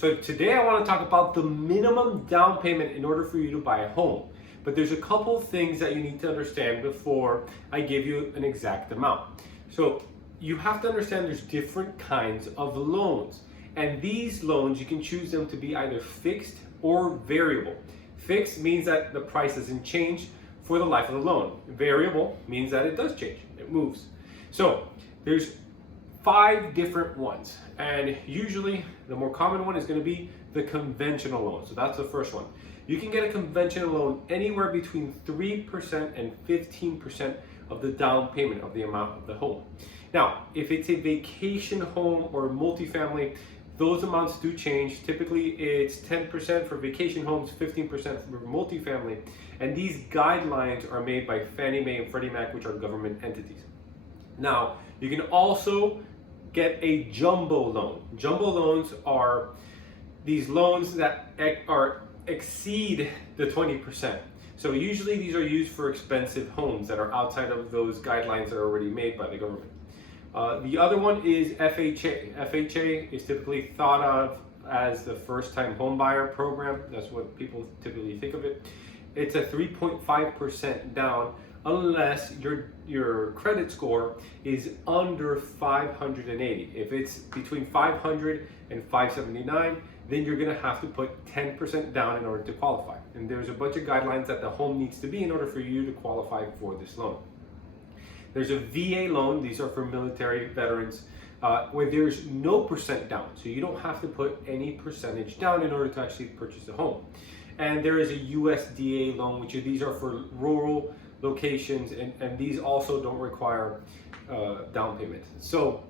So today I want to talk about the minimum down payment in order for you to buy a home. But there's a couple things that you need to understand before I give you an exact amount. So you have to understand there's different kinds of loans. And these loans, you can choose them to be either fixed or variable. Fixed means that the price doesn't change for the life of the loan. Variable means that it does change, it moves. So there's 5 different ones, and usually the more common one is going to be the conventional loan. So that's the first one. You can get a conventional loan anywhere between 3% and 15% of the down payment of the amount of the home. Now, if it's a vacation home or multifamily, those amounts do change. Typically, it's 10% for vacation homes, 15% for multifamily, and these guidelines are made by Fannie Mae and Freddie Mac, which are government entities. Now, you can also get a jumbo loan. Jumbo loans are these loans that exceed the 20%. So usually these are used for expensive homes that are outside of those guidelines that are already made by the government. The other one is FHA. FHA is typically thought of as the first-time home buyer program. That's what people typically think of it. It's a 3.5% down unless your credit score is under 580. If it's between 500 and 579, then you're going to have to put 10% down in order to qualify. And there's a bunch of guidelines that the home needs to be in order for you to qualify for this loan. There's a VA loan. These are for military veterans, where there's no percent down. So you don't have to put any percentage down in order to actually purchase a home. And there is a USDA loan, which these are for rural locations, and these also don't require down payment. So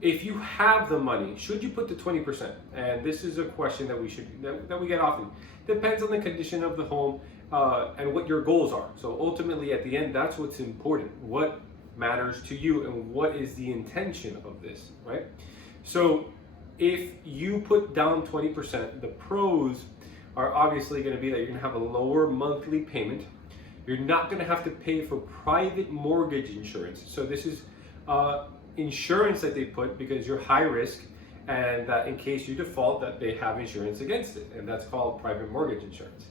if you have the money, should you put the 20%? And this is a question that we get often. Depends on the condition of the home and what your goals are. So ultimately, at the end, that's what's important. What matters to you and what is the intention of this, right? So if you put down 20%, the pros are obviously going to be that you're going to have a lower monthly payment. You're not going to have to pay for private mortgage insurance. So this is insurance that they put because you're high risk, and that in case you default, that they have insurance against it, and that's called private mortgage insurance.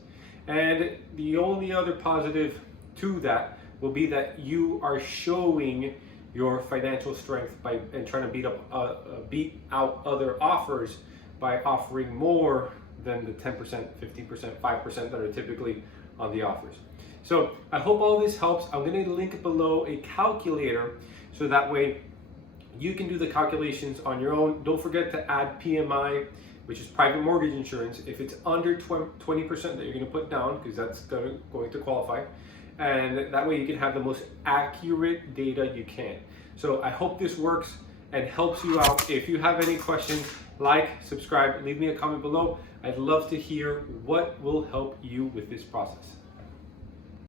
And the only other positive to that will be that you are showing your financial strength and trying to beat out other offers by offering more than the 10%, 15%, 5% that are typically on the offers. So I hope all this helps. I'm going to link below a calculator so that way you can do the calculations on your own. Don't forget to add PMI, which is private mortgage insurance, if it's under 20% that you're going to put down, because that's going to qualify. And that way you can have the most accurate data you can. So I hope this works and helps you out. If you have any questions, like, subscribe, leave me a comment below. I'd love to hear what will help you with this process.